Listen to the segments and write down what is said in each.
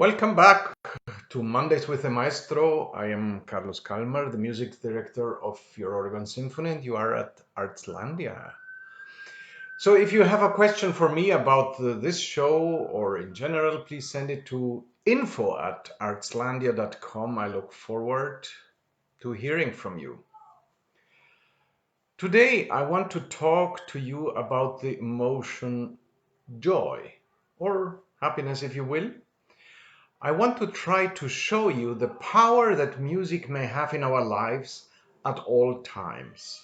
Welcome back to Mondays with the Maestro. I am Carlos Calmer, the music director of your Oregon Symphony, and you are at Artslandia. So if you have a question for me about this show or in general, please send it to info@artslandia.com. I look forward to hearing from you. Today, I want to talk to you about the emotion joy, or happiness if you will. I want to try to show you the power that music may have in our lives at all times.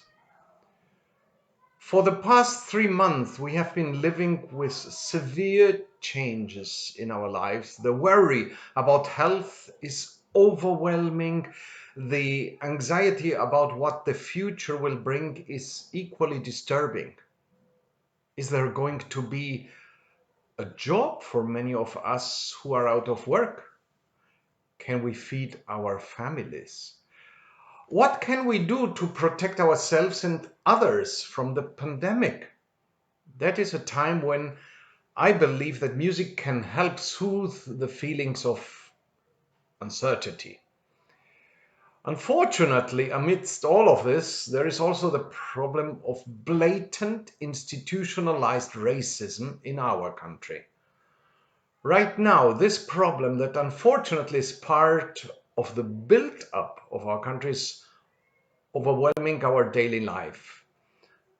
For the past 3 months, we have been living with severe changes in our lives. The worry about health is overwhelming. The anxiety about what the future will bring is equally disturbing. Is there going to be a job for many of us who are out of work? Can we feed our families? What can we do to protect ourselves and others from the pandemic? That is a time when I believe that music can help soothe the feelings of uncertainty. Unfortunately, amidst all of this, there is also the problem of blatant institutionalized racism in our country. Right now, this problem that unfortunately is part of the build-up of our country is overwhelming our daily life.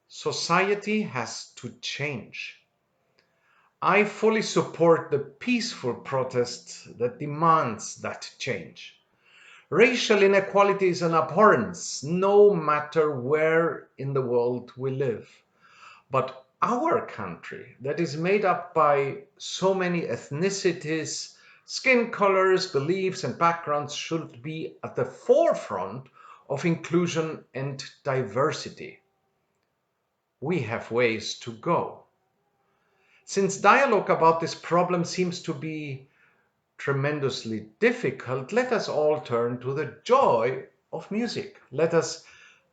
Society has to change. I fully support the peaceful protest that demands that change. Racial inequality is an abhorrence, no matter where in the world we live. But our country, that is made up by so many ethnicities, skin colors, beliefs, and backgrounds, should be at the forefront of inclusion and diversity. We have ways to go. Since dialogue about this problem seems to be tremendously difficult, let us all turn to the joy of music. Let us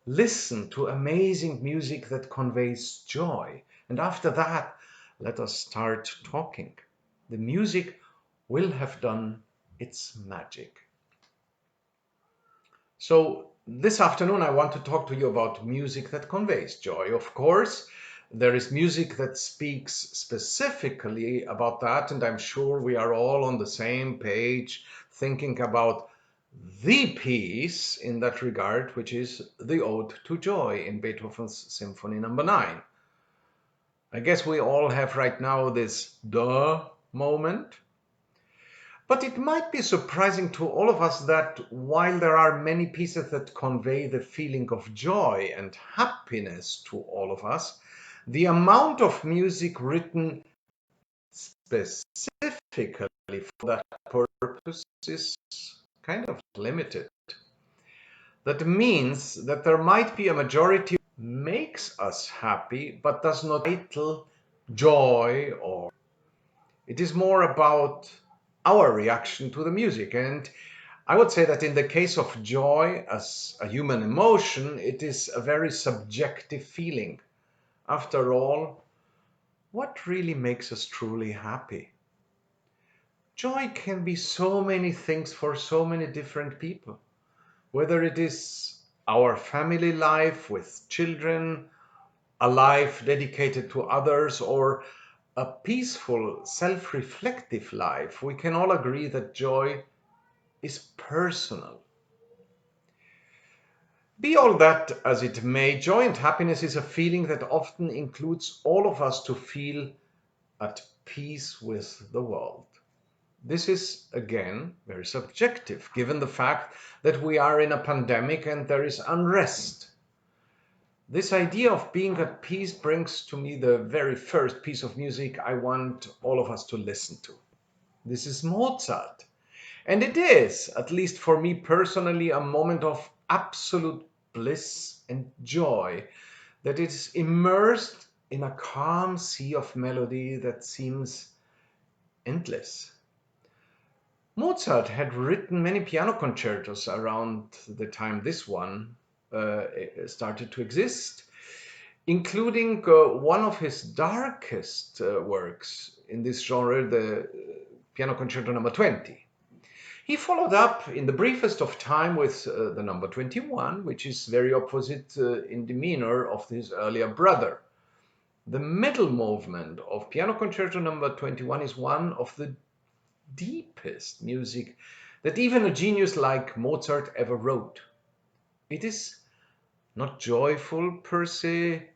listen to amazing music that conveys joy. And after that, let us start talking. The music will have done its magic. So this afternoon, I want to talk to you about music that conveys joy. Of course, there is music that speaks specifically about that, and I'm sure we are all on the same page thinking about the piece in that regard, which is the Ode to Joy in Beethoven's Symphony Number 9. I guess we all have right now this duh moment. But it might be surprising to all of us that while there are many pieces that convey the feeling of joy and happiness to all of us, the amount of music written specifically for that purpose is kind of limited. That means that there might be a majority makes us happy but does not title joy, or it is more about our reaction to the music. And I would say that in the case of joy as a human emotion, it is a very subjective feeling. After all, what really makes us truly happy? Joy can be so many things for so many different people, whether it is our family life with children, a life dedicated to others, or a peaceful, self-reflective life. We can all agree that joy is personal. Be all that as it may, joy and happiness is a feeling that often includes all of us to feel at peace with the world. This is, again, very subjective, given the fact that we are in a pandemic and there is unrest. This idea of being at peace brings to me the very first piece of music I want all of us to listen to. This is Mozart. And it is, at least for me personally, a moment of absolute bliss and joy that is immersed in a calm sea of melody that seems endless. Mozart had written many piano concertos around the time this one started to exist, including one of his darkest works in this genre, the Piano Concerto number 20. He followed up in the briefest of time with the number 21, which is very opposite in demeanor of his earlier brother. The middle movement of Piano Concerto number 21 is one of the deepest music that even a genius like Mozart ever wrote. It is not joyful per se,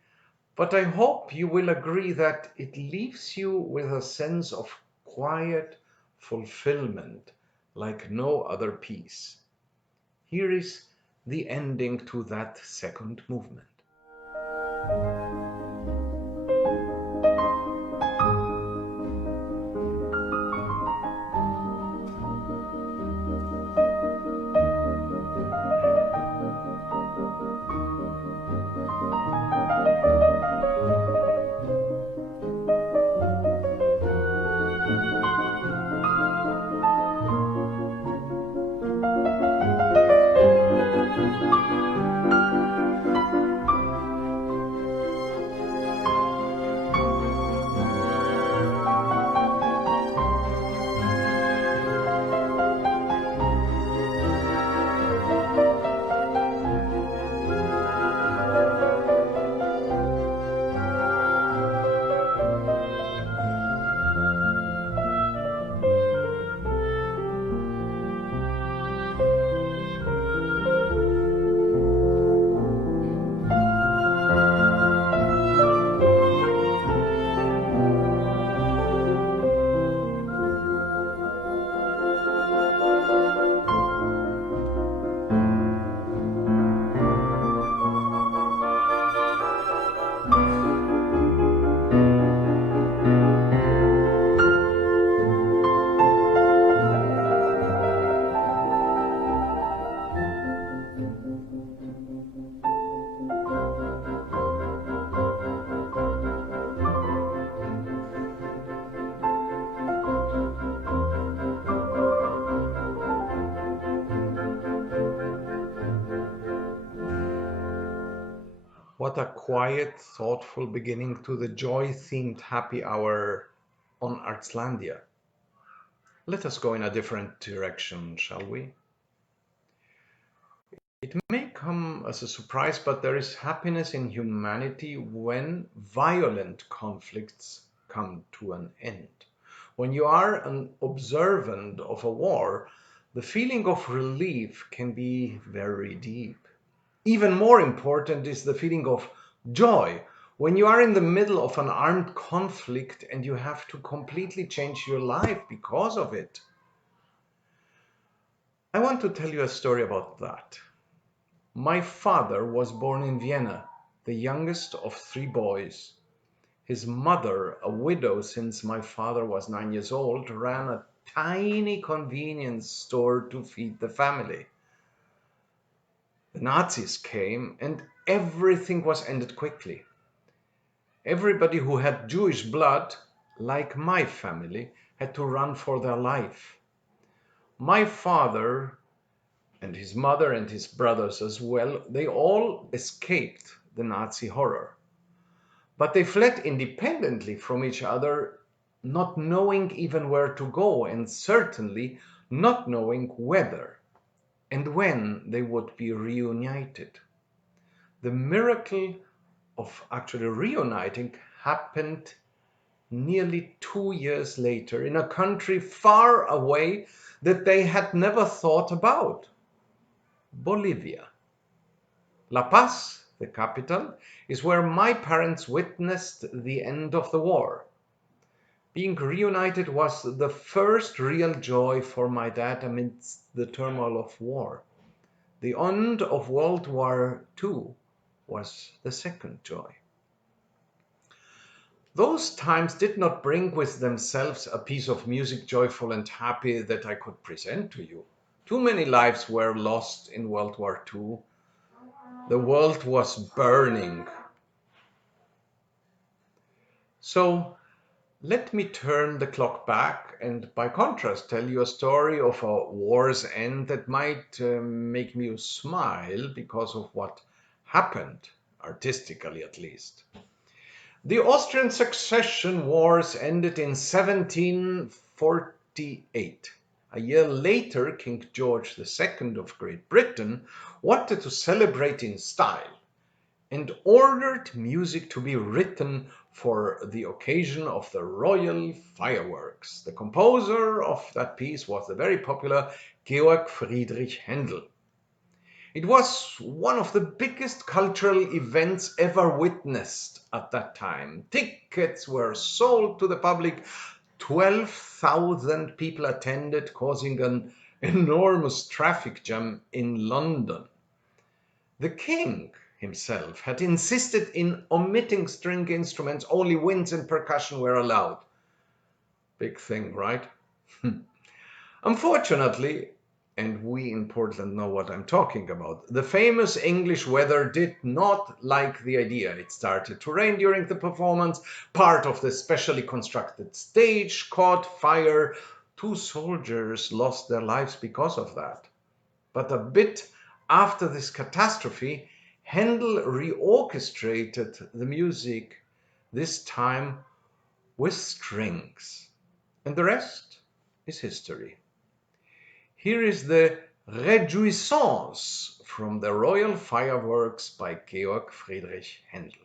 but I hope you will agree that it leaves you with a sense of quiet fulfillment like no other piece. Here is the ending to that second movement. What a quiet, thoughtful beginning to the joy-themed happy hour on Artslandia. Let us go in a different direction, shall we? It may come as a surprise, but there is happiness in humanity when violent conflicts come to an end. When you are an observant of a war, the feeling of relief can be very deep. Even more important is the feeling of joy when you are in the middle of an armed conflict and you have to completely change your life because of it. I want to tell you a story about that. My father was born in Vienna, the youngest of three boys. His mother, a widow since my father was 9 years old, ran a tiny convenience store to feed the family. The Nazis came and everything was ended quickly. Everybody who had Jewish blood, like my family, had to run for their life. My father and his mother and his brothers as well, they all escaped the Nazi horror. But they fled independently from each other, not knowing even where to go and certainly not knowing whether and when they would be reunited. The miracle of actually reuniting happened nearly 2 years later in a country far away that they had never thought about, Bolivia. La Paz, the capital, is where my parents witnessed the end of the war. Being reunited was the first real joy for my dad amidst the turmoil of war. The end of World War II was the second joy. Those times did not bring with themselves a piece of music joyful and happy that I could present to you. Too many lives were lost in World War II. The world was burning. So let me turn the clock back and by contrast tell you a story of a war's end that might make you smile because of what happened, artistically at least. The Austrian succession wars ended in 1748 1828. A year later, King George II of Great Britain wanted to celebrate in style and ordered music to be written for the occasion of the royal fireworks. The composer of that piece was the very popular Georg Friedrich Händel. It was one of the biggest cultural events ever witnessed at that time. Tickets were sold to the public. 12,000 people attended, causing an enormous traffic jam in London. The king himself had insisted in omitting string instruments, only winds and percussion were allowed. Big thing, right? Unfortunately, and we in Portland know what I'm talking about, the famous English weather did not like the idea. It started to rain during the performance. Part of the specially constructed stage caught fire. 2 soldiers lost their lives because of that. But a bit after this catastrophe, Handel reorchestrated the music, this time with strings. And the rest is history. Here is the Réjouissance from the Royal Fireworks by Georg Friedrich Händel.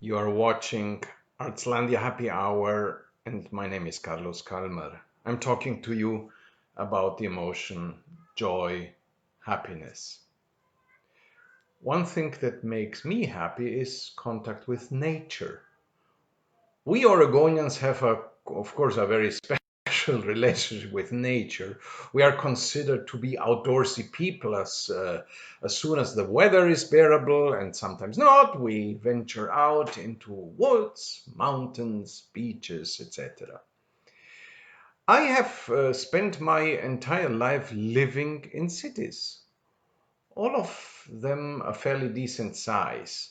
You are watching Artslandia Happy Hour, and my name is Carlos Kalmer. I'm talking to you about the emotion, joy, happiness. One thing that makes me happy is contact with nature. We Oregonians have, of course, a very special relationship with nature. We are considered to be outdoorsy people as soon as the weather is bearable, and sometimes not, we venture out into woods, mountains, beaches, etc. I have spent my entire life living in cities, all of them a fairly decent size.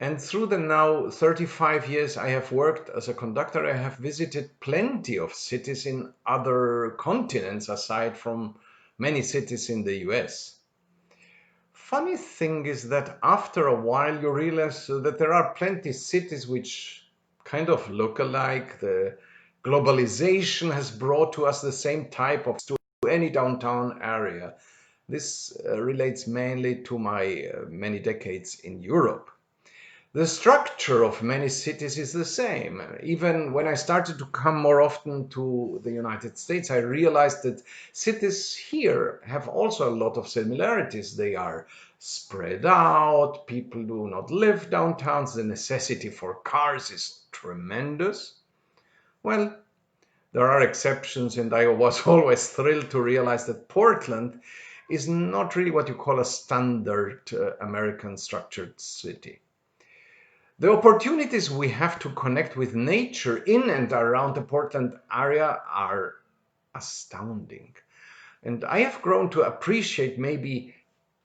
And through the now 35 years I have worked as a conductor, I have visited plenty of cities in other continents aside from many cities in the US. Funny thing is that after a while you realize that there are plenty cities which kind of look alike. The globalization has brought to us the same type of to any downtown area. This relates mainly to my many decades in Europe. The structure of many cities is the same. Even when I started to come more often to the United States, I realized that cities here have also a lot of similarities. They are spread out, people do not live downtowns, the necessity for cars is tremendous. Well, there are exceptions, and I was always thrilled to realize that Portland is not really what you call a standard American structured city. The opportunities we have to connect with nature in and around the Portland area are astounding. And I have grown to appreciate, maybe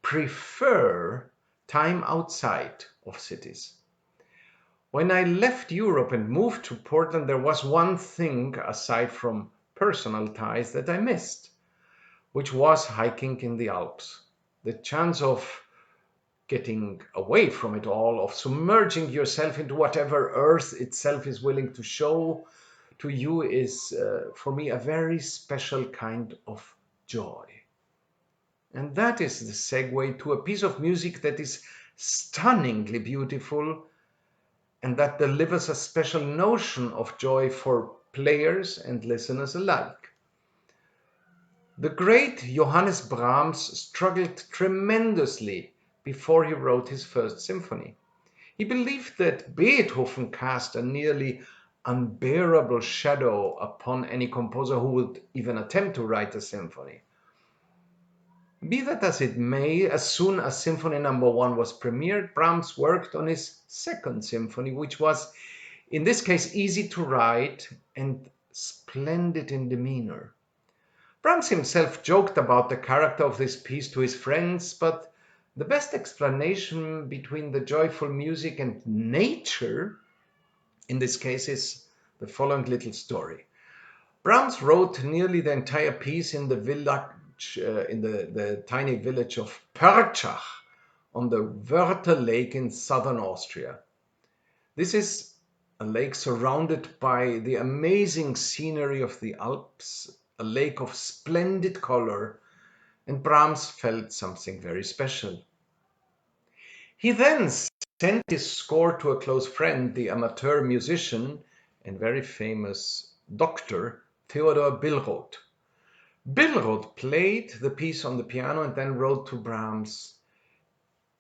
prefer, time outside of cities. When I left Europe and moved to Portland, there was one thing aside from personal ties that I missed, which was hiking in the Alps. The chance of getting away from it all, of submerging yourself into whatever Earth itself is willing to show to you is, for me, a very special kind of joy. And that is the segue to a piece of music that is stunningly beautiful and that delivers a special notion of joy for players and listeners alike. The great Johannes Brahms struggled tremendously before he wrote his first symphony. He believed that Beethoven cast a nearly unbearable shadow upon any composer who would even attempt to write a symphony. Be that as it may, as soon as Symphony No. 1 was premiered, Brahms worked on his second symphony, which was, in this case, easy to write and splendid in demeanor. Brahms himself joked about the character of this piece to his friends, but the best explanation between the joyful music and nature, in this case, is the following little story. Brahms wrote nearly the entire piece in the village, in the tiny village of Perchach on the Wörther Lake in southern Austria. This is a lake surrounded by the amazing scenery of the Alps, a lake of splendid color, and Brahms felt something very special. He then sent his score to a close friend, the amateur musician and very famous doctor, Theodor Billroth. Billroth played the piece on the piano and then wrote to Brahms,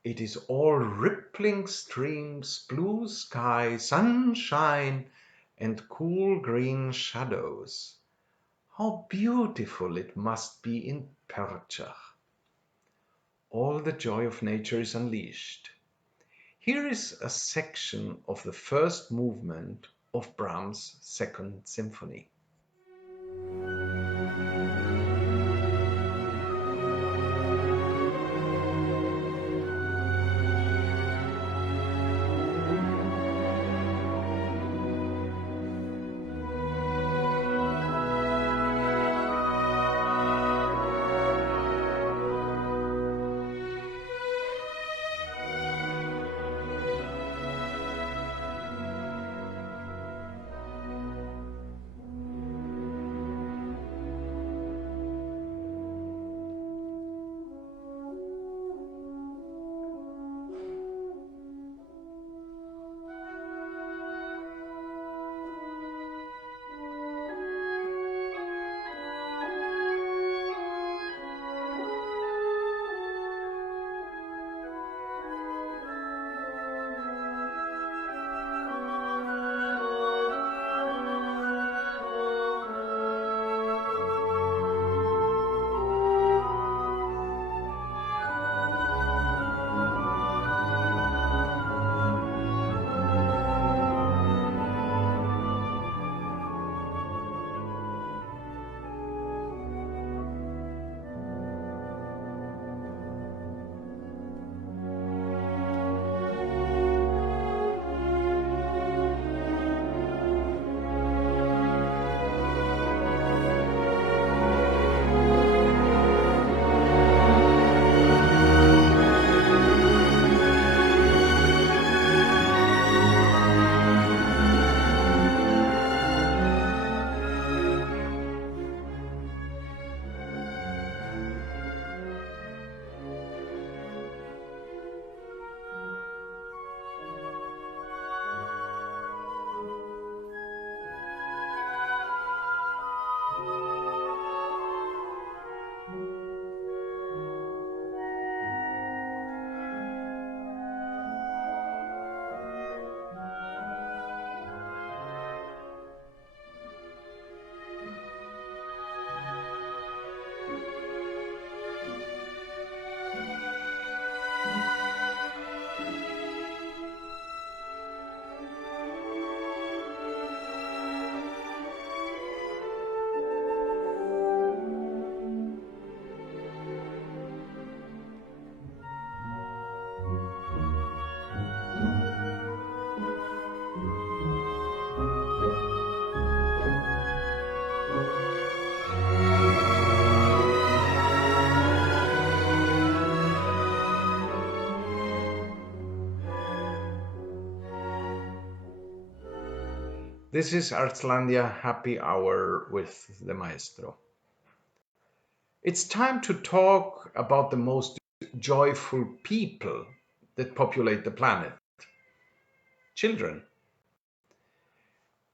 "It is all rippling streams, blue sky, sunshine, and cool green shadows. How beautiful it must be in Perchach." All the joy of nature is unleashed. Here is a section of the first movement of Brahms' Second Symphony. This is Artslandia Happy Hour with the Maestro. It's time to talk about the most joyful people that populate the planet: children.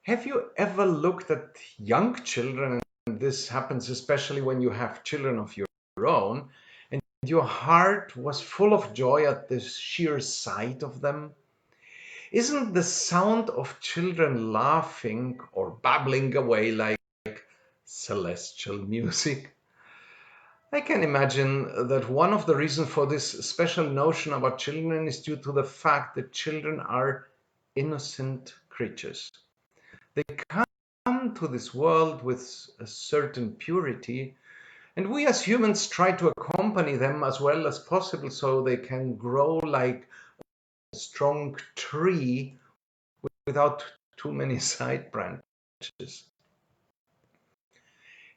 Have you ever looked at young children, and this happens especially when you have children of your own, and your heart was full of joy at the sheer sight of them? Isn't the sound of children laughing or babbling away like celestial music? I can imagine that one of the reasons for this special notion about children is due to the fact that children are innocent creatures. They come to this world with a certain purity, and we as humans try to accompany them as well as possible so they can grow like a strong tree without too many side branches.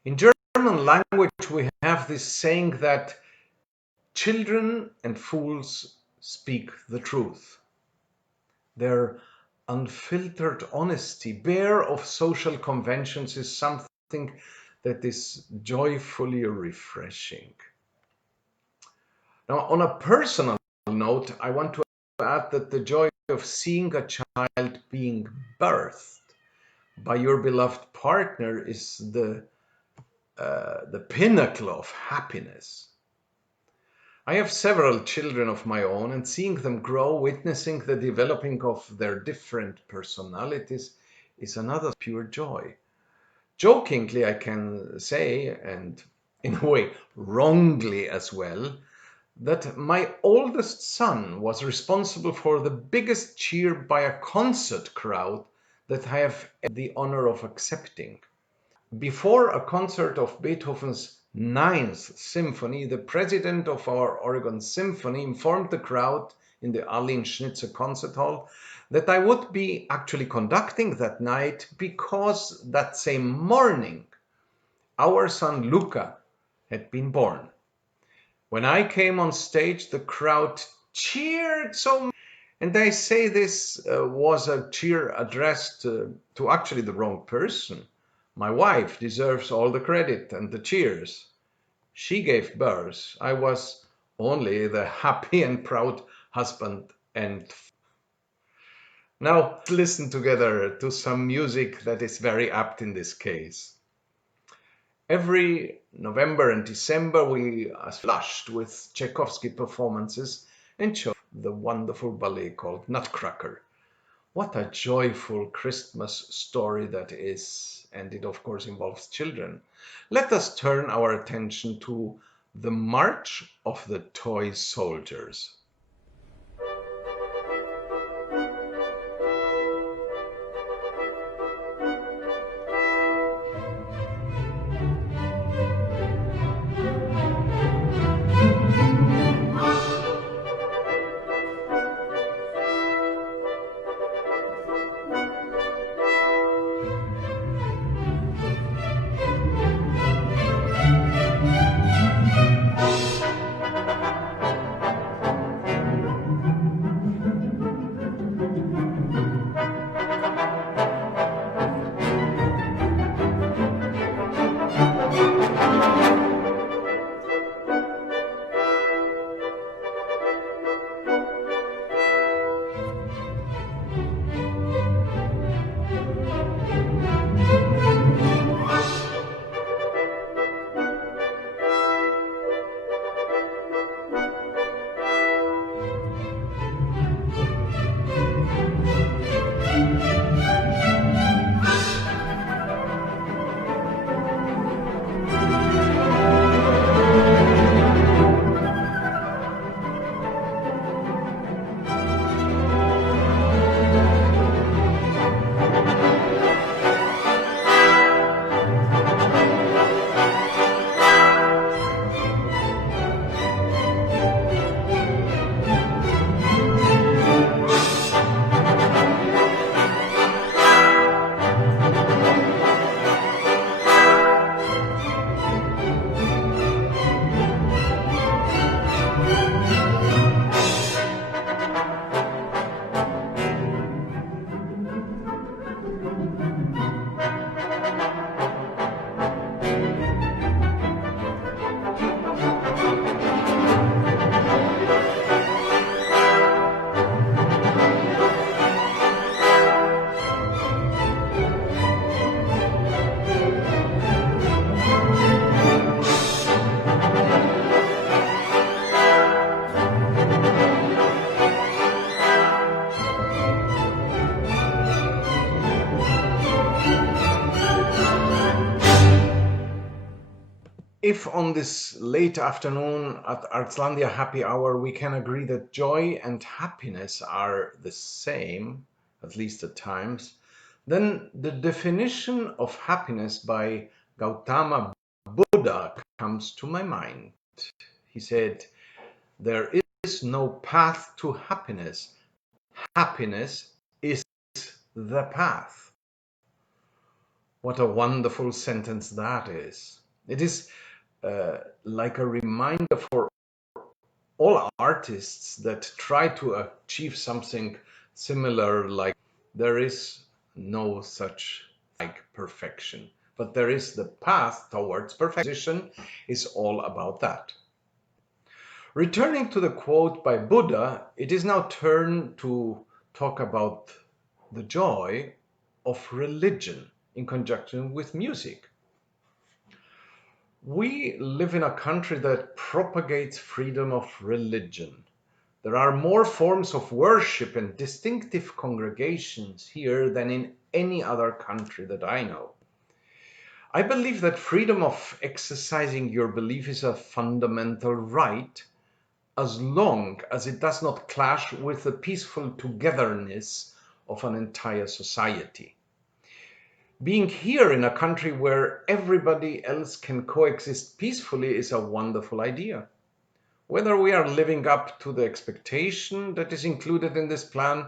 In German language, we have this saying that children and fools speak the truth. Their unfiltered honesty, bare of social conventions, is something that is joyfully refreshing. Now, on a personal note, I want to add that the joy of seeing a child being birthed by your beloved partner is the pinnacle of happiness. I have several children of my own, and seeing them grow, witnessing the developing of their different personalities, is another pure joy. Jokingly, I can say, and in a way wrongly as well, that my oldest son was responsible for the biggest cheer by a concert crowd that I have the honor of accepting. Before a concert of Beethoven's Ninth Symphony, the president of our Oregon Symphony informed the crowd in the Arlene Schnitzer Concert Hall that I would be actually conducting that night because that same morning our son Luca had been born. When I came on stage, the crowd cheered so much, and I say this was a cheer addressed to actually the wrong person. My wife deserves all the credit and the cheers. She gave birth. I was only the happy and proud husband. And now let's listen together to some music that is very apt in this case. Every November and December we are flushed with Tchaikovsky performances and show the wonderful ballet called Nutcracker. What a joyful Christmas story that is, and it of course involves children. Let us turn our attention to the March of the Toy Soldiers. if on this late afternoon at Artslandia happy hour we can agree that joy and happiness are the same, at least at times, then the definition of happiness by Gautama Buddha comes to my mind. He said, "There is no path to happiness. Happiness is the path." What a wonderful sentence that is. It is like a reminder for all artists that try to achieve something similar, like there is no such like perfection, but there is the path towards perfection is all about that. Returning to the quote by Buddha, it is now turn to talk about the joy of religion in conjunction with music. We live in a country that propagates freedom of religion. There are more forms of worship and distinctive congregations here than in any other country that I know. I believe that freedom of exercising your belief is a fundamental right, as long as it does not clash with the peaceful togetherness of an entire society. Being here in a country where everybody else can coexist peacefully is a wonderful idea. Whether we are living up to the expectation that is included in this plan,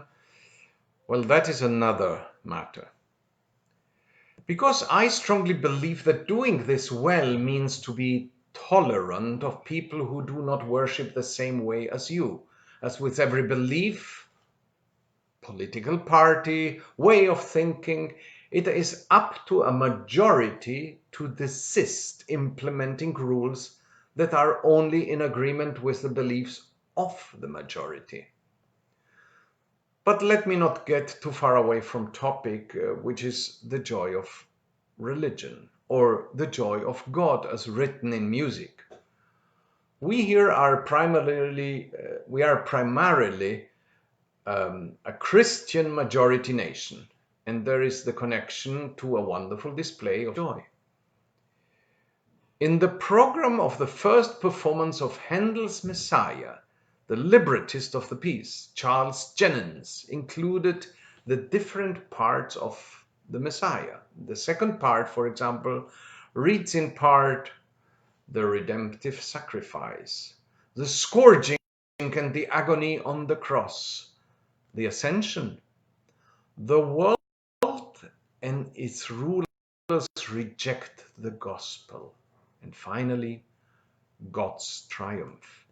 well, that is another matter. Because I strongly believe that doing this well means to be tolerant of people who do not worship the same way as you. As with every belief, political party, way of thinking, it is up to a majority to desist implementing rules that are only in agreement with the beliefs of the majority. But let me not get too far away from topic, which is the joy of religion, or the joy of God as written in music. We here are primarily a Christian majority nation, and there is the connection to a wonderful display of joy. In the program of the first performance of Handel's Messiah, the librettist of the piece, Charles Jennens, included the different parts of the Messiah. The second part, for example, reads in part the redemptive sacrifice, the scourging and the agony on the cross, the ascension, the world and its rulers reject the gospel, and finally, God's triumph.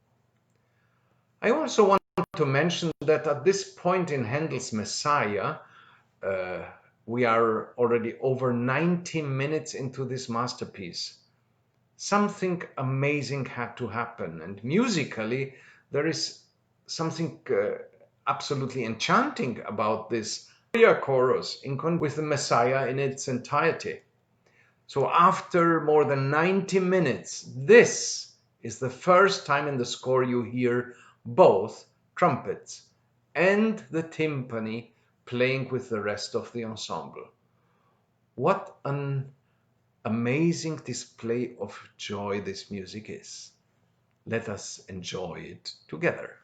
I also want to mention that at this point in Handel's Messiah, we are already over 90 minutes into this masterpiece. Something amazing had to happen, and musically, there is something absolutely enchanting about this chorus with the Messiah in its entirety. So after more than 90 minutes, this is the first time in the score you hear both trumpets and the timpani playing with the rest of the ensemble. What an amazing display of joy this music is. Let us enjoy it together.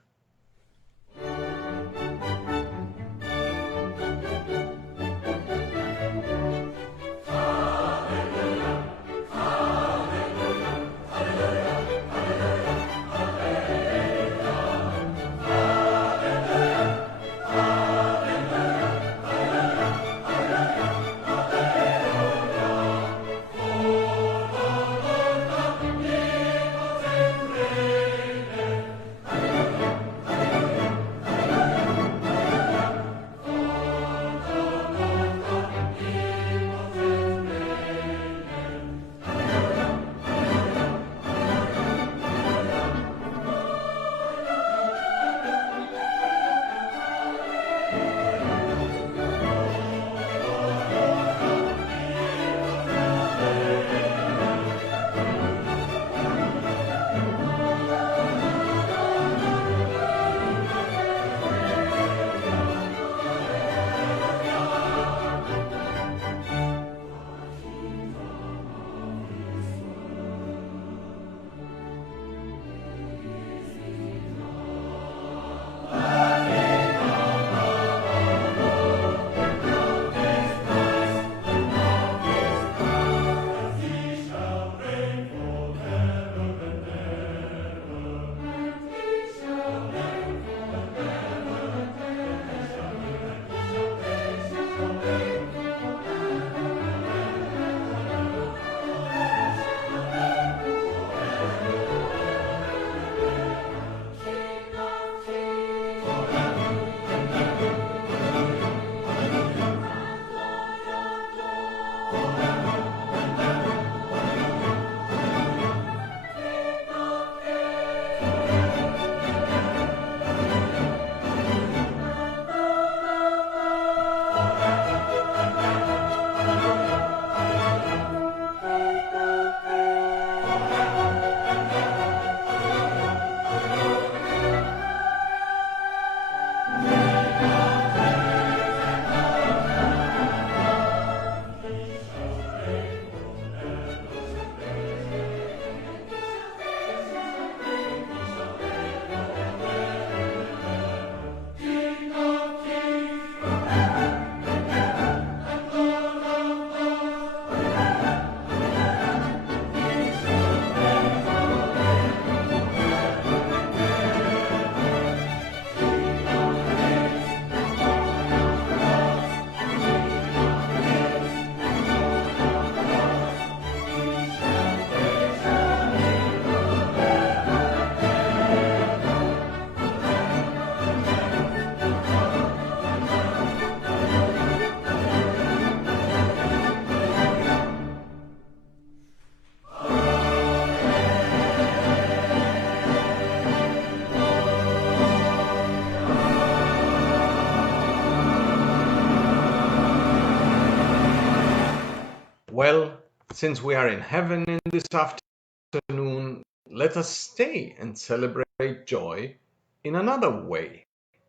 Since we are in heaven in this afternoon, let us stay and celebrate joy in another way,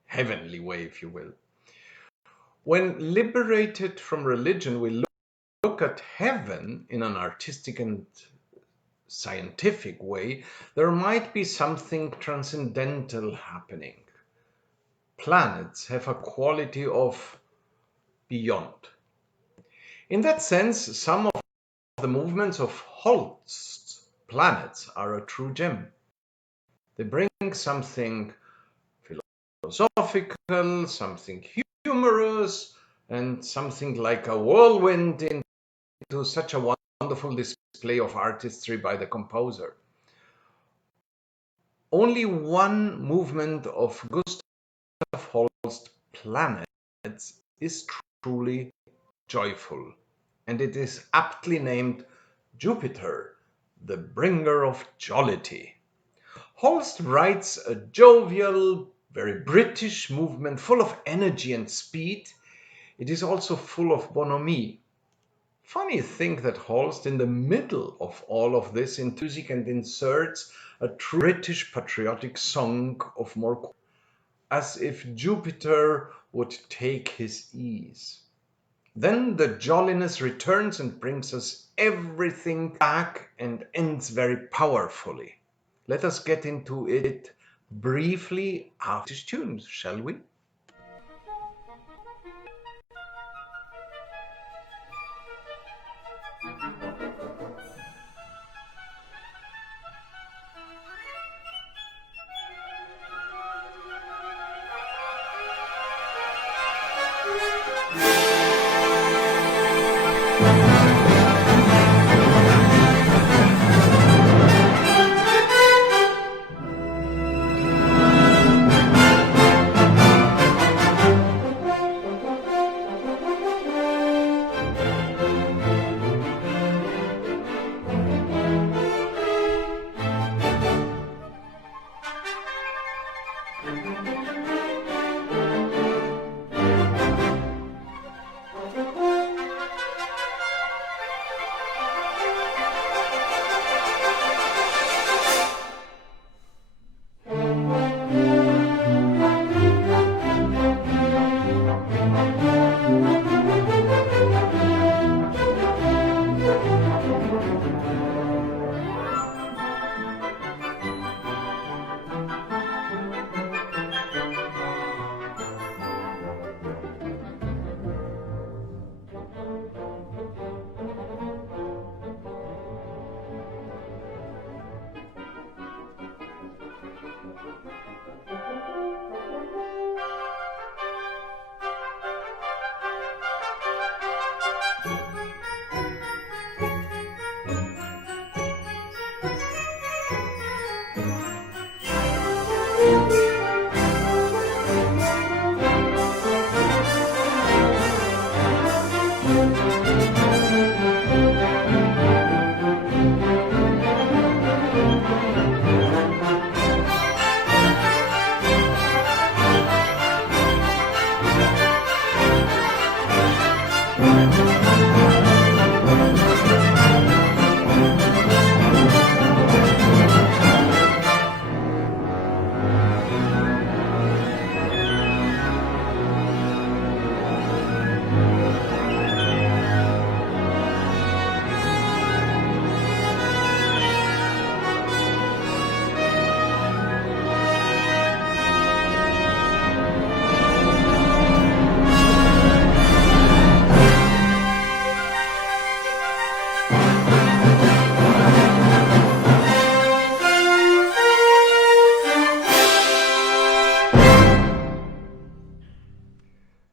heavenly way, if you will. When liberated from religion, we look at heaven in an artistic and scientific way, there might be something transcendental happening. Planets have a quality of beyond. In that sense, some of the movements of Holst's planets are a true gem. They bring something philosophical, something humorous, and something like a whirlwind into such a wonderful display of artistry by the composer. Only one movement of Gustav Holst's planets is truly joyful, and it is aptly named Jupiter, the bringer of jollity. Holst writes a jovial, very British movement full of energy and speed. It is also full of bonhomie. Funny thing that Holst, in the middle of all of this, in music and inserts a true British patriotic song of more, as if Jupiter would take his ease. Then the jolliness returns and brings us everything back and ends very powerfully. Let us get into it briefly after these tunes, shall we?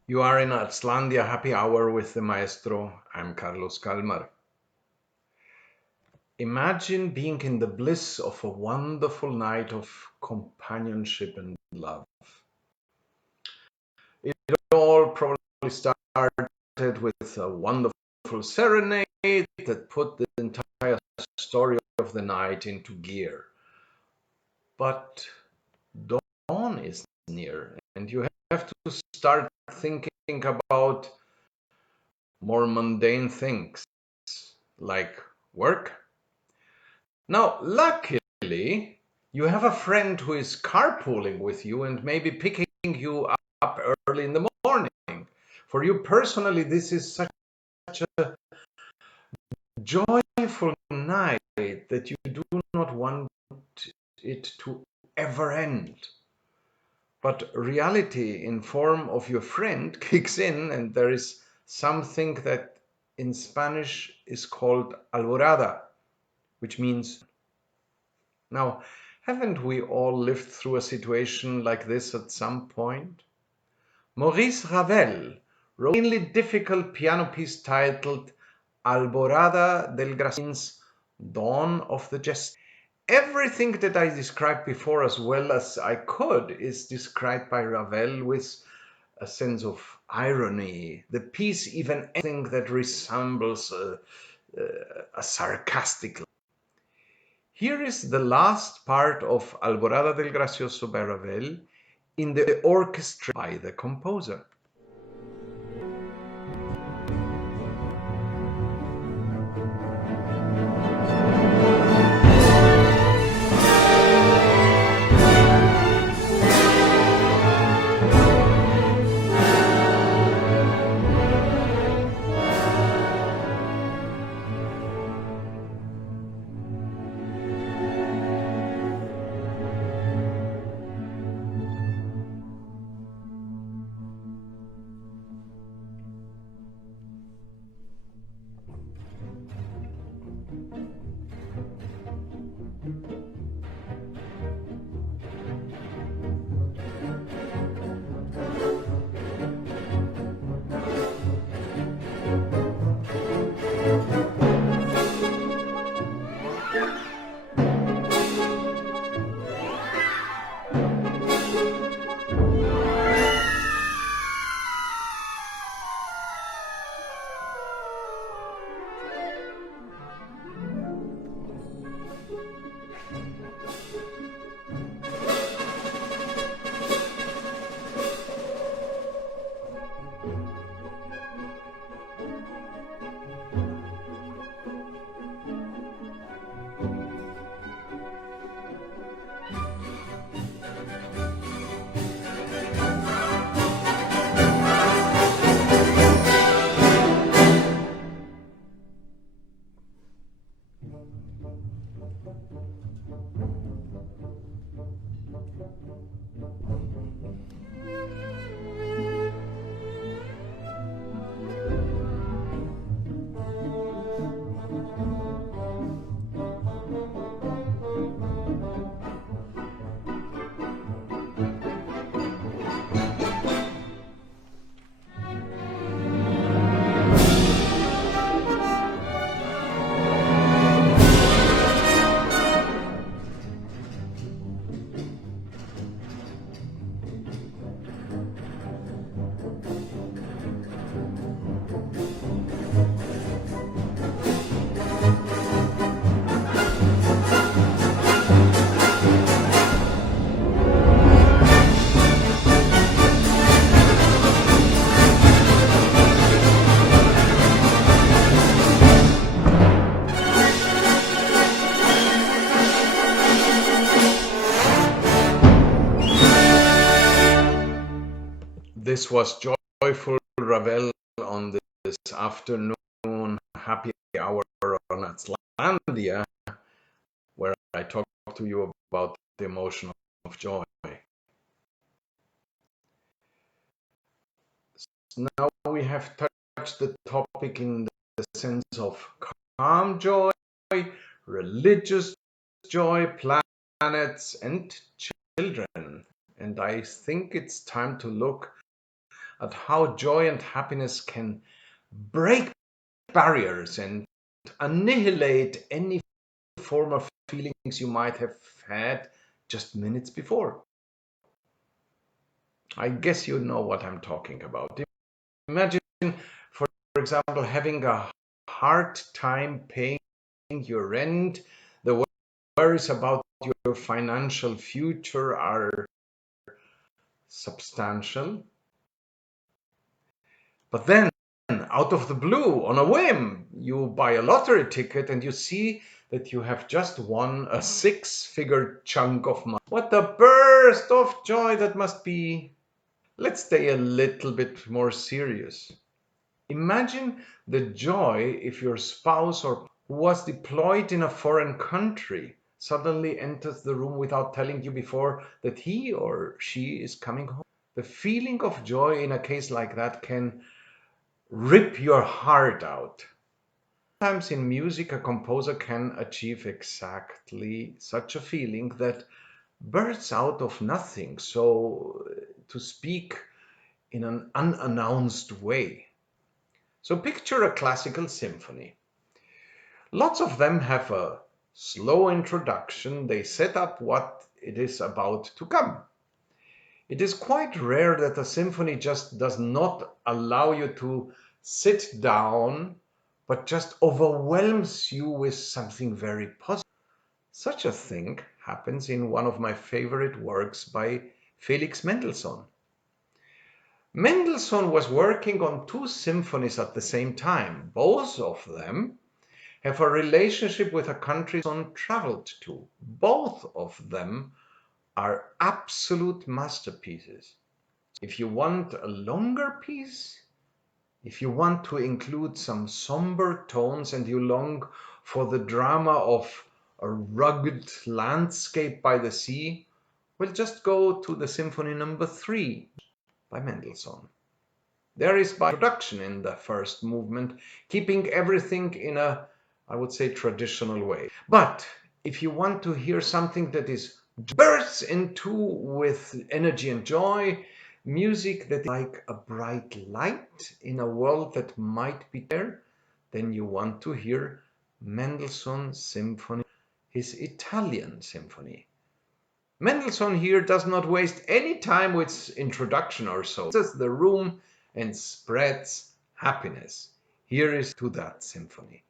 You are in Artslandia Happy Hour with the Maestro. I'm Carlos Calmar. Imagine being in the bliss of a wonderful night of companionship and love. It all probably started with a wonderful serenade that put the entire story of the night into gear. But dawn is near, and you have to start thinking about more mundane things, like work. Now, luckily, you have a friend who is carpooling with you and maybe picking you up early in the morning. For you personally, this is such a joyful night that you do not want it to ever end. But reality in form of your friend kicks in, and there is something that in Spanish is called alborada, which means. Now, haven't we all lived through a situation like this at some point? Maurice Ravel wrote a really difficult piano piece titled Alborada del Gracin's Dawn of the Jest. Everything that I described before as well as I could is described by Ravel with a sense of irony. The piece even anything that resembles a sarcastic. Here is the last part of Alborada del Gracioso by Ravel in the orchestra by the composer. This was joyful Ravel on this afternoon happy hour on Artslandia, where I talk to you about the emotion of joy. Now we have touched the topic in the sense of calm joy, religious joy, planets, and children. And I think it's time to look at how joy and happiness can break barriers and annihilate any form of feelings you might have had just minutes before. I guess you know what I'm talking about. Imagine, for example, having a hard time paying your rent. The worries about your financial future are substantial. But then out of the blue, on a whim, you buy a lottery ticket and you see that you have just won a six-figure chunk of money. What a burst of joy that must be! Let's stay a little bit more serious. Imagine the joy if your spouse or who was deployed in a foreign country suddenly enters the room without telling you before that he or she is coming home. The feeling of joy in a case like that can rip your heart out. Sometimes in music, a composer can achieve exactly such a feeling that bursts out of nothing, so to speak, in an unannounced way. So picture a classical symphony. Lots of them have a slow introduction. They set up what it is about to come. It is quite rare that a symphony just does not allow you to sit down, but just overwhelms you with something very positive. Such a thing happens in one of my favorite works by Felix Mendelssohn. Mendelssohn was working on two symphonies at the same time. Both of them have a relationship with a country Mendelssohn traveled to. Both of them are absolute masterpieces. If you want a longer piece, if you want to include some somber tones and you long for the drama of a rugged landscape by the sea, well, just go to the Symphony Number 3 by Mendelssohn. There is by introduction in the first movement, keeping everything in a, I would say, traditional way. But if you want to hear something that is bursts into with energy and joy, music that is like a bright light in a world that might be there, then you want to hear Mendelssohn's symphony, his Italian symphony. Mendelssohn here does not waste any time with introduction or so. He enters the room and spreads happiness. Here is to that symphony.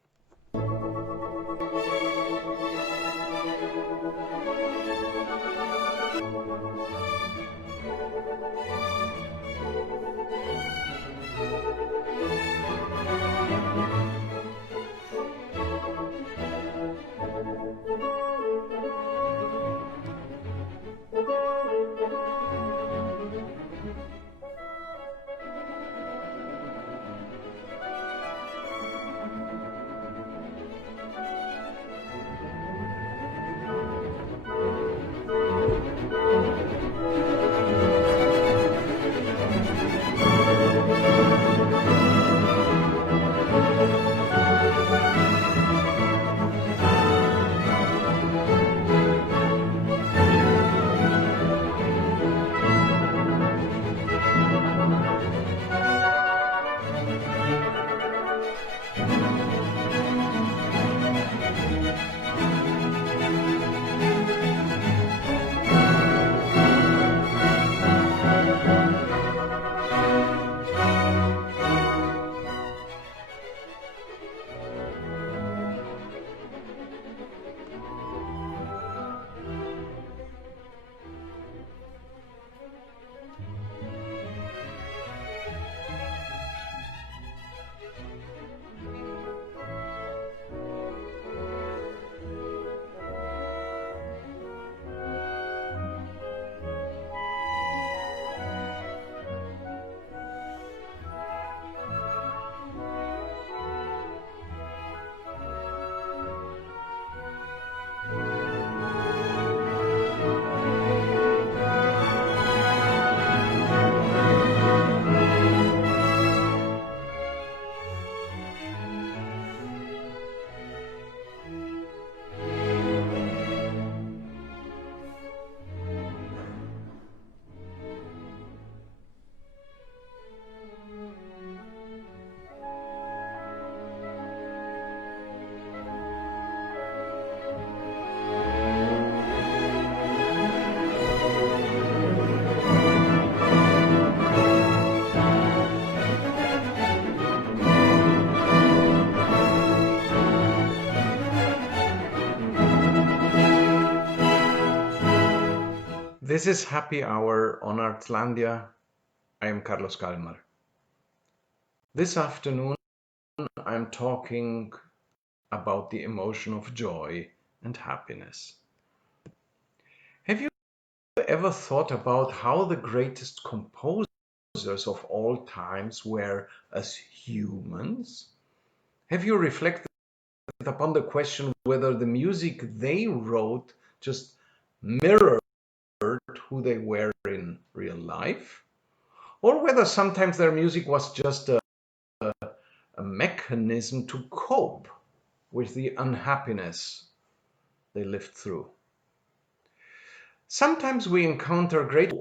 This is Happy Hour on Artslandia. I am Carlos Calmar. This afternoon, I'm talking about the emotion of joy and happiness. Have you ever thought about how the greatest composers of all times were as humans? Have you reflected upon the question whether the music they wrote just mirrored who they were in real life? Or whether sometimes their music was just a mechanism to cope with the unhappiness they lived through? Sometimes we encounter great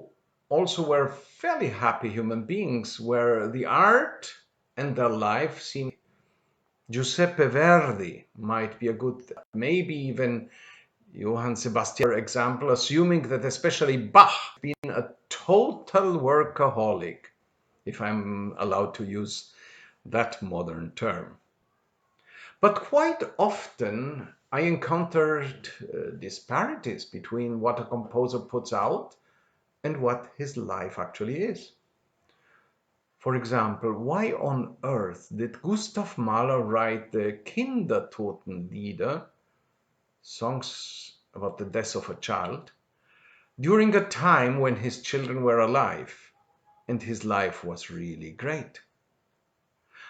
also were fairly happy human beings where the art and their life seem. Giuseppe Verdi might be a good, maybe even Johann Sebastian, for example, assuming that especially Bach been a total workaholic, if I'm allowed to use that modern term. But quite often I encountered disparities between what a composer puts out and what his life actually is. For example, why on earth did Gustav Mahler write the Kindertotenlieder, songs about the death of a child, during a time when his children were alive and his life was really great?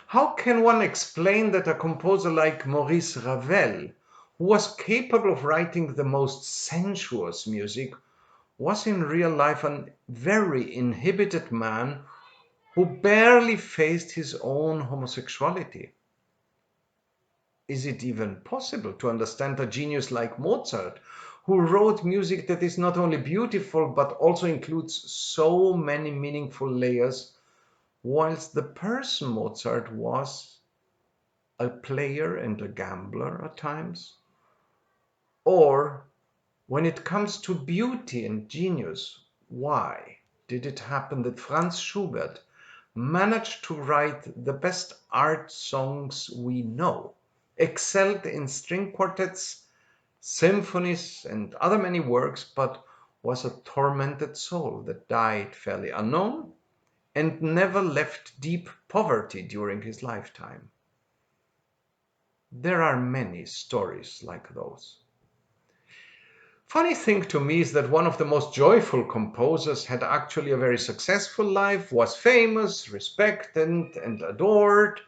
How can one explain that a composer like Maurice Ravel, who was capable of writing the most sensuous music, was in real life a very inhibited man who barely faced his own homosexuality? Is it even possible to understand a genius like Mozart, who wrote music that is not only beautiful but also includes so many meaningful layers, whilst the person Mozart was a player and a gambler at times? Or, when it comes to beauty and genius, why did it happen that Franz Schubert managed to write the best art songs we know, excelled in string quartets, symphonies, and other many works, but was a tormented soul that died fairly unknown and never left deep poverty during his lifetime? There are many stories like those. Funny thing to me is that one of the most joyful composers had actually a very successful life, was famous, respected, and adored,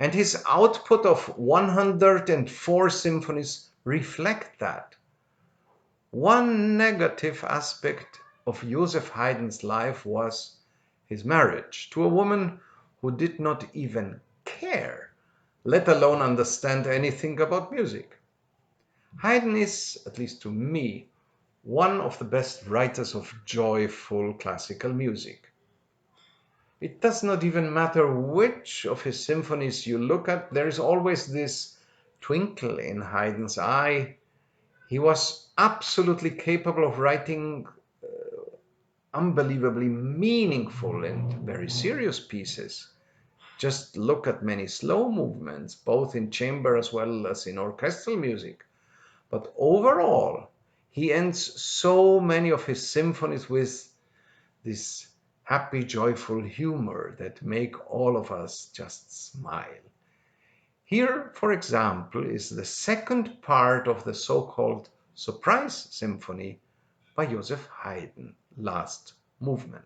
and his output of 104 symphonies reflect that. One negative aspect of Joseph Haydn's life was his marriage to a woman who did not even care, let alone understand anything about music. Haydn is, at least to me, one of the best writers of joyful classical music. It does not even matter which of his symphonies you look at, there is always this twinkle in Haydn's eye. He was absolutely capable of writing unbelievably meaningful and very serious pieces. Just look at many slow movements, both in chamber as well as in orchestral music. But overall, he ends so many of his symphonies with this happy, joyful humor that make all of us just smile. Here, for example, is the second part of the so-called Surprise Symphony by Joseph Haydn, last movement.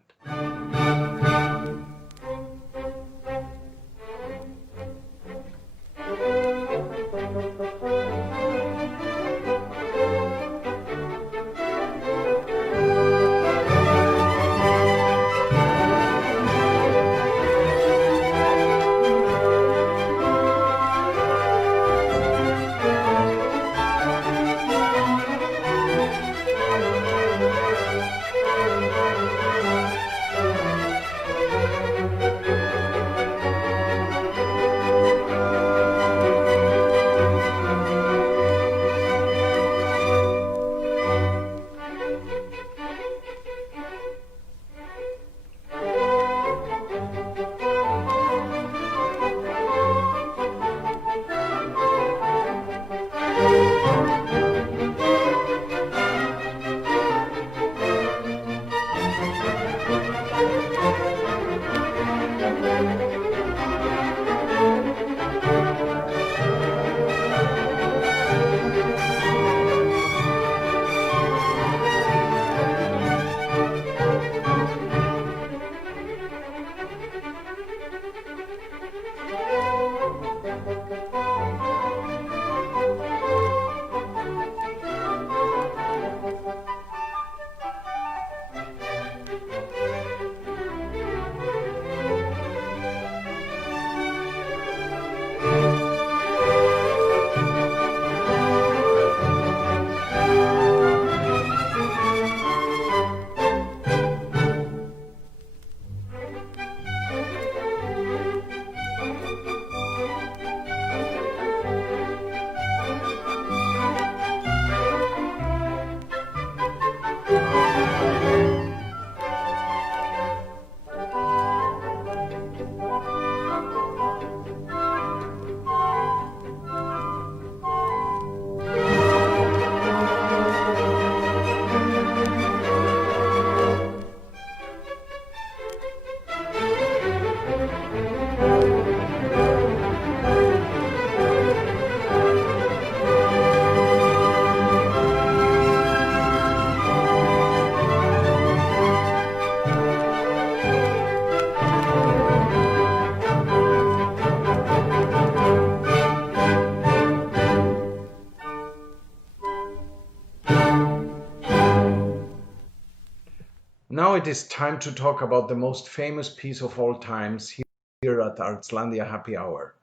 Now it is time to talk about the most famous piece of all times here at Artslandia Happy Hour,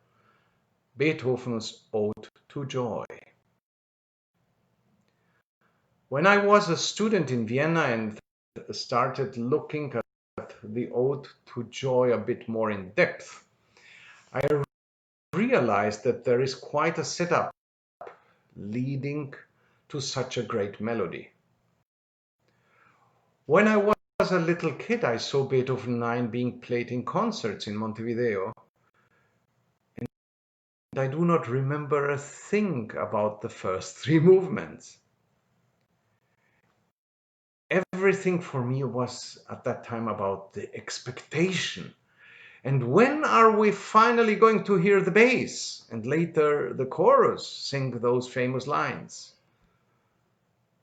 Beethoven's Ode to Joy. When I was a student in Vienna and started looking at the Ode to Joy a bit more in depth, I realized that there is quite a setup leading to such a great melody. When I was a little kid, I saw Beethoven 9 being played in concerts in Montevideo, and I do not remember a thing about the first three movements. Everything for me was at that time about the expectation. And when are we finally going to hear the bass and later the chorus sing those famous lines?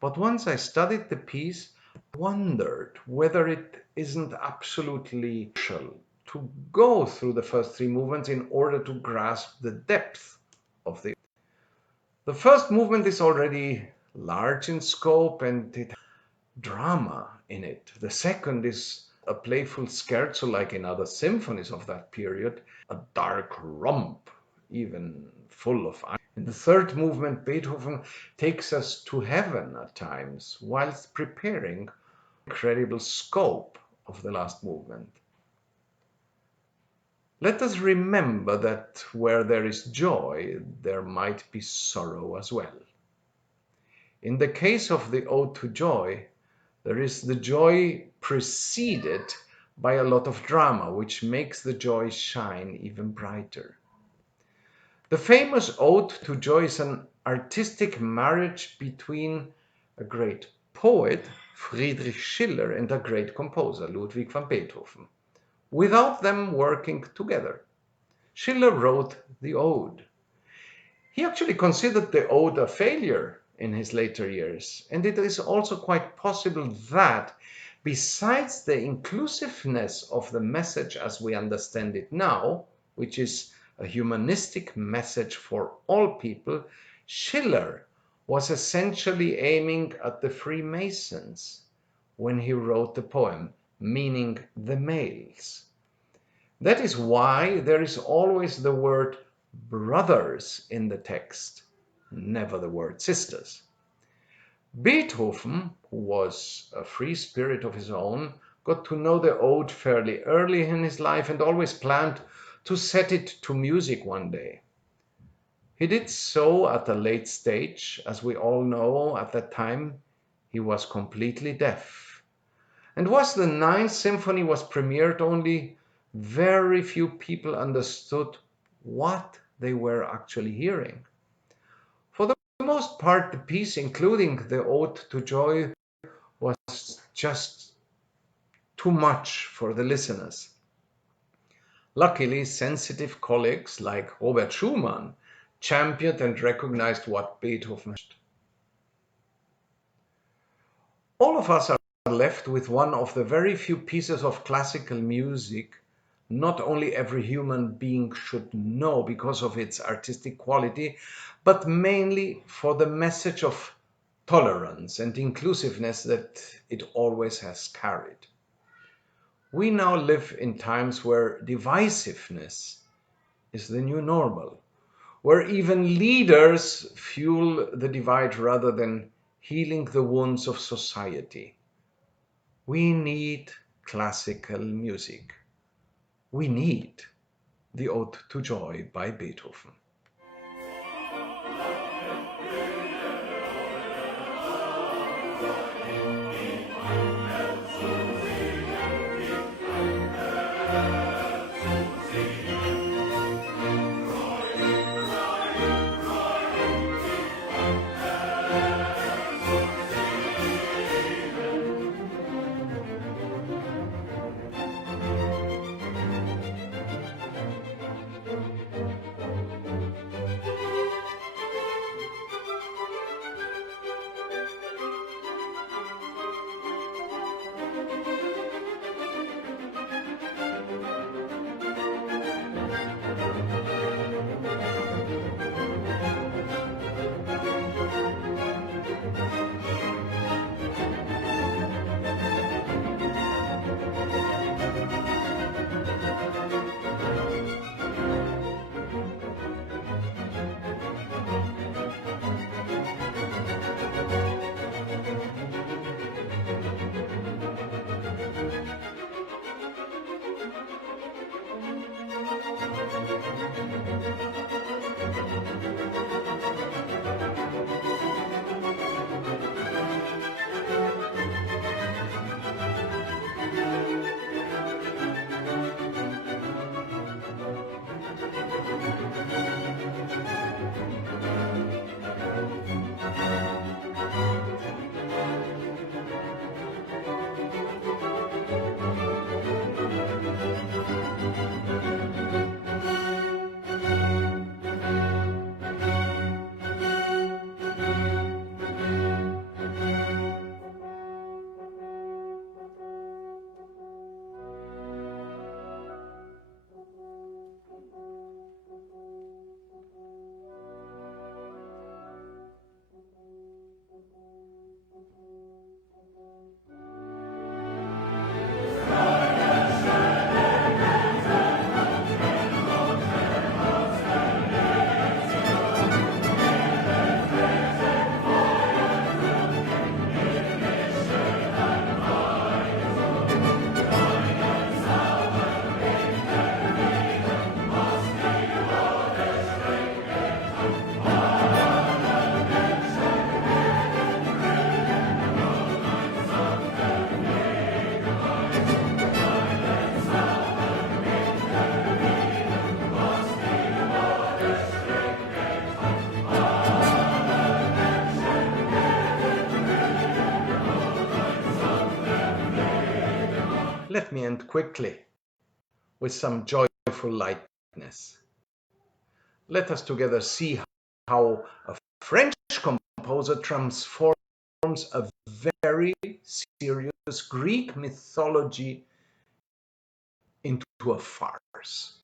But once I studied the piece, I wondered whether it isn't absolutely crucial to go through the first three movements in order to grasp the depth of the. The first movement is already large in scope and it has drama in it. The second is a playful scherzo like in other symphonies of that period, a dark romp, even full of. In the third movement, Beethoven takes us to heaven at times, whilst preparing the incredible scope of the last movement. Let us remember that where there is joy, there might be sorrow as well. In the case of the Ode to Joy, there is the joy preceded by a lot of drama, which makes the joy shine even brighter. The famous Ode to Joy is an artistic marriage between a great poet, Friedrich Schiller, and a great composer, Ludwig van Beethoven, without them working together. Schiller wrote the ode. He actually considered the ode a failure in his later years, and it is also quite possible that, besides the inclusiveness of the message as we understand it now, which is a humanistic message for all people, Schiller was essentially aiming at the Freemasons when he wrote the poem, meaning the males. That is why there is always the word brothers in the text, never the word sisters. Beethoven, who was a free spirit of his own, got to know the ode fairly early in his life and always planned to set it to music one day. He did so at a late stage. As we all know, at that time he was completely deaf. And once the Ninth Symphony was premiered, only very few people understood what they were actually hearing. For the most part, the piece, including the Ode to Joy, was just too much for the listeners. Luckily, sensitive colleagues like Robert Schumann championed and recognized what Beethoven. All of us are left with one of the very few pieces of classical music not only every human being should know because of its artistic quality, but mainly for the message of tolerance and inclusiveness that it always has carried. We now live in times where divisiveness is the new normal, where even leaders fuel the divide rather than healing the wounds of society. We need classical music. We need the Ode to Joy by Beethoven. Let me end quickly with some joyful lightness. Let us together see how a French composer transforms a very serious Greek mythology into a farce.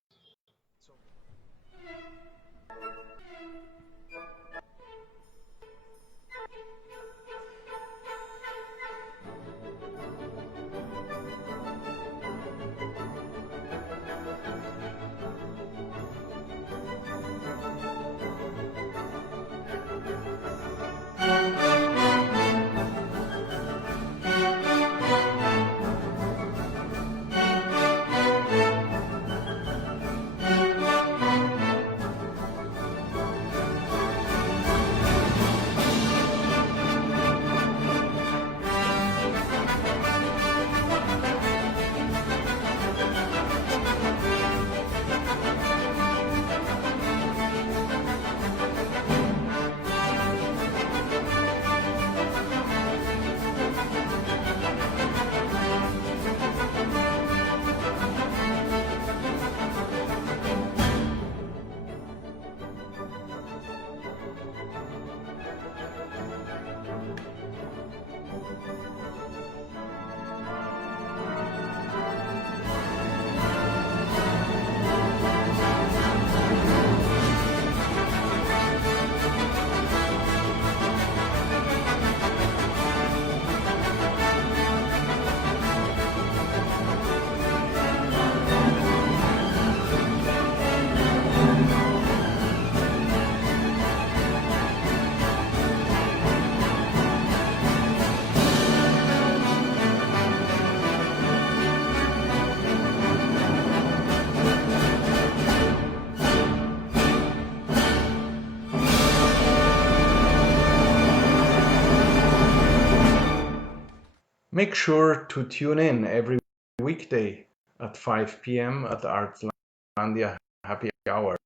Make sure to tune in every weekday at 5 p.m. at Artslandia Happy Hour.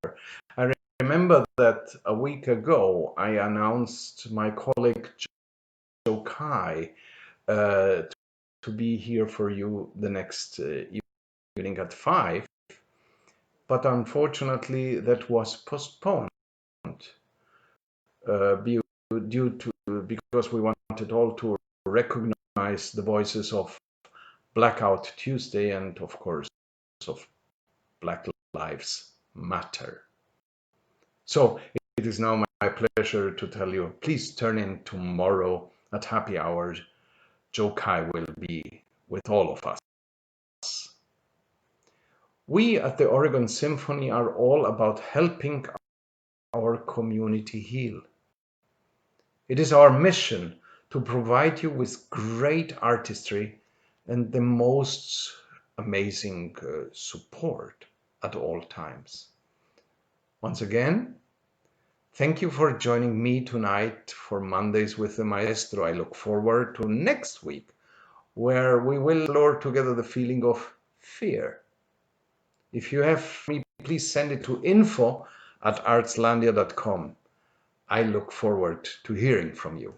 I remember that a week ago I announced my colleague Joe Kai to be here for you the next evening at 5, but unfortunately that was postponed because we wanted all to recognize the voices of Blackout Tuesday and of course of Black Lives Matter. So it is now my pleasure to tell you, please turn in tomorrow at happy hour. Joe Kai will be with all of us. We at the Oregon Symphony are all about helping our community heal. It is our mission to provide you with great artistry and the most amazing support at all times. Once again, thank you for joining me tonight for Mondays with the Maestro. I look forward to next week, where we will explore together the feeling of fear. If you have me, please send it to info@artslandia.com. I look forward to hearing from you.